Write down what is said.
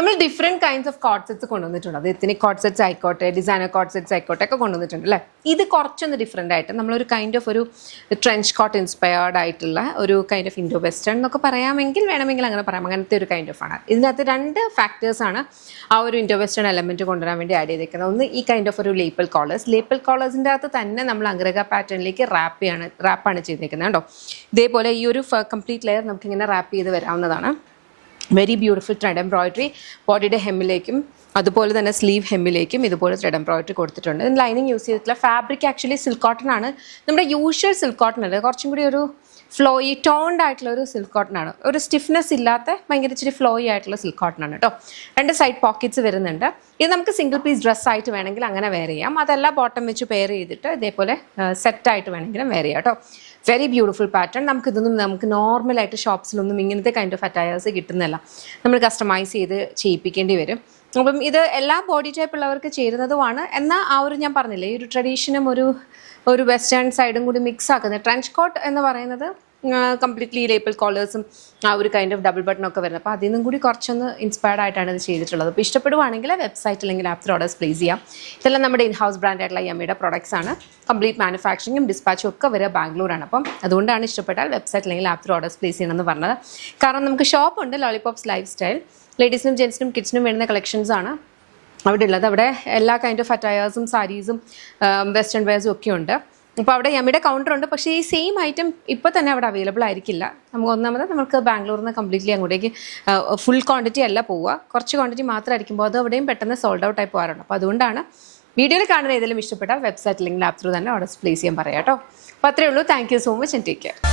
നമ്മൾ different kinds of code sets കൊണ്ടുവന്നിട്ടുണ്ട്. അത് എത്തനിക് കോഡ് സെറ്റ്സ് ആയിക്കോട്ടെ, ഡിസൈനർ കോഡ് സെറ്റ്സ് ആയിക്കോട്ടെ ഒക്കെ കൊണ്ടുവന്നിട്ടുണ്ട് അല്ലേ. ഇത് കുറച്ചൊന്ന് ഡിഫറെൻ്റ് ആയിട്ട് നമ്മളൊരു കൈൻഡ് ഓഫ് ഒരു ട്രെഞ്ച് കോട്ട് ഇൻസ്പയർഡ് ആയിട്ടുള്ള ഒരു കൈൻഡ് ഓഫ് ഇൻഡോ വെസ്റ്റേൺ എന്നൊക്കെ വേണമെങ്കിൽ അങ്ങനെ പറയാം. അങ്ങനത്തെ ഒരു കൈൻഡ് ഓഫ് ആണ്. ഇതിനകത്ത് 2 ഫാക്ടേഴ്സാണ് ആ ഒരു ഇൻഡോ വെസ്റ്റേൺ എലമെൻറ്റ് കൊണ്ടുവരാൻ വേണ്ടി ആഡ് ചെയ്തേക്കുന്നത്. ഒന്ന് ഈ കൈൻഡ് ഓഫ് ഒരു ലേപ്പിൾ കോളേഴ്സിൻ്റെ അകത്ത് തന്നെ നമ്മൾ അഗ്രഗ പാറ്റേണിലേക്ക് റാപ്പാണ് ചെയ്തേക്കുന്നത് കേട്ടോ. ഇതേപോലെ ഈ ഒരു കംപ്ലീറ്റ് ലെയർ നമുക്കിങ്ങനെ റാപ്പ് ചെയ്ത് വരാവുന്നതാണ്. വെരി ബ്യൂട്ടിഫുൾ ത്രെഡ് എംബ്രോയിഡറി ബോഡിയുടെ ഹെമ്മിലേക്കും അതുപോലെ തന്നെ സ്ലീവ് ഹെമ്മിലേക്കും ഇതുപോലെ ത്രെഡ് എംബ്രോയിഡറി കൊടുത്തിട്ടുണ്ട്. ഇതിന് ലൈനിങ് യൂസ് ചെയ്തിട്ടുള്ള ഫാബ്രിക് ആക്ച്വലി സിൽക്ക് കോട്ടൺ ആണ്. നമ്മുടെ യൂഷ്വൽ സിൽക്ക് കോട്ടൺ അല്ല, കുറച്ചും കൂടി ഒരു ഫ്ലോയി ടോൺഡ് ആയിട്ടുള്ള ഒരു സിൽക്ക് കോട്ടൺ ആണ്. ഒരു സ്റ്റിഫ്നെസ് ഇല്ലാത്ത ഭയങ്കര ഇച്ചിരി ഫ്ലോയി ആയിട്ടുള്ള സിൽക്ക് കോട്ടൺ ആണ് കേട്ടോ. 2 സൈഡ് പോക്കറ്റ്സ് വരുന്നുണ്ട്. ഇത് നമുക്ക് സിംഗിൾ പീസ് ഡ്രസ്സായിട്ട് വേണമെങ്കിൽ അങ്ങനെ വെയർ ചെയ്യാം. അതല്ല ബോട്ടം വെച്ച് പെയർ ചെയ്തിട്ട് ഇതേപോലെ സെറ്റായിട്ട് വേണമെങ്കിലും വെയർ ചെയ്യാം കേട്ടോ. Very beautiful pattern. നമുക്ക് നോർമലായിട്ട് ഷോപ്സിലൊന്നും ഇങ്ങനത്തെ കൈൻഡ് ഓഫ് അറ്റയേഴ്സ് കിട്ടുന്നില്ല. നമ്മൾ കസ്റ്റമൈസ് ചെയ്ത് ചെയ്യിപ്പിക്കേണ്ടി വരും. അപ്പം ഇത് എല്ലാ ബോഡി ടൈപ്പ് ഉള്ളവർക്ക് ചേരുന്നതുമാണ്. എന്നാൽ ആ ഒരു ഞാൻ പറഞ്ഞില്ലേ, ഈ ഒരു ട്രഡീഷനും ഒരു വെസ്റ്റേൺ സൈഡും കൂടി മിക്സ് ആക്കുന്നത്. ട്രെഞ്ച് കോട്ട് എന്ന് പറയുന്നത് കംപ്ലീറ്റ്ലി ലേപ്പിൾ കോളേഴ്സും ആ ഒരു കൈൻഡ് ഓഫ് ഡബിൾ ബട്ടണൊക്കെ വരുന്നത്. അപ്പോൾ അതിൽ നിന്നും കൂടി കുറച്ചൊന്ന് ഇൻസ്പയർഡ് ആയിട്ടാണ് ഇത് ചെയ്തിട്ടുള്ളത്. അപ്പോൾ ഇഷ്ടപ്പെടുവാണെങ്കിൽ വെബ്സൈറ്റ് അല്ലെങ്കിൽ ആപ്പ് ത്രൂ ഓർഡേഴ്സ് പ്ലേസ് ചെയ്യാം. ഇതെല്ലാം നമ്മുടെ ഇൻ ഹൗസ് ബ്രാൻഡ് ആയിട്ടുള്ള യമ്മിയുടെ പ്രോഡക്ട്സ് ആണ്. കംപ്ലീറ്റ് മാനുഫാക്ചറിങ്ങും ഡിസ്പാച്ചും ഒക്കെ വരിക ബാംഗ്ലൂരാണ്. അപ്പം അതുകൊണ്ടാണ് ഇഷ്ടപ്പെട്ടാൽ വെബ്സൈറ്റ് അല്ലെങ്കിൽ ആപ്പ് ത്രൂ ഓർഡേഴ്സ് പ്ലേസ് ചെയ്യണമെന്ന് പറഞ്ഞത്. കാരണം നമുക്ക് ഷോപ്പുണ്ട്, ലോളിപോപ്സ് ലൈഫ് സ്റ്റൈൽ. ലേഡീസിനും ജെൻസിനും കിഡ്സിനും വേണ്ടുന്ന കളക്ഷൻസ് ആണ് അവിടെ ഉള്ളത്. അവിടെ എല്ലാ കൈൻഡ് ഓഫ് അറ്റയേഴ്സും സാരീസും വെസ്റ്റേൺ വെയർസും ഒക്കെ ഉണ്ട്. അപ്പോൾ അവിടെ യമ്മിയുടെ കൗണ്ടർ ഉണ്ട്. പക്ഷേ ഈ സെയിം ഐറ്റം ഇപ്പോൾ തന്നെ അവിടെ അവൈലബിൾ ആയിരിക്കില്ല. നമുക്ക് ബാംഗ്ലൂരിൽ നിന്ന് കംപ്ലീറ്റ്ലി അങ്ങോട്ടേക്ക് ഫുൾ ക്വാണ്ടിറ്റി അല്ല പോവുക, കുറച്ച് ക്വാണ്ടിറ്റി മാത്രമായിരിക്കുമ്പോൾ അത് അവിടെയും പെട്ടെന്ന് സോൾഡ് ഔട്ട് ആയി പോകാറുണ്ട്. അപ്പോൾ അതുകൊണ്ടാണ് വീഡിയോയിൽ കാണുന്ന ഏതെങ്കിലും ഇഷ്ടപ്പെട്ടാൽ വെബ്സൈറ്റ് അല്ലെങ്കിൽ ആപ്പ് ത്രൂ തന്നെ ഓർഡർ പ്ലേസ് ചെയ്യാൻ പറയാം കേട്ടോ. അപ്പോൾ അത്രയേ ഉള്ളൂ. Thank you so much and take care.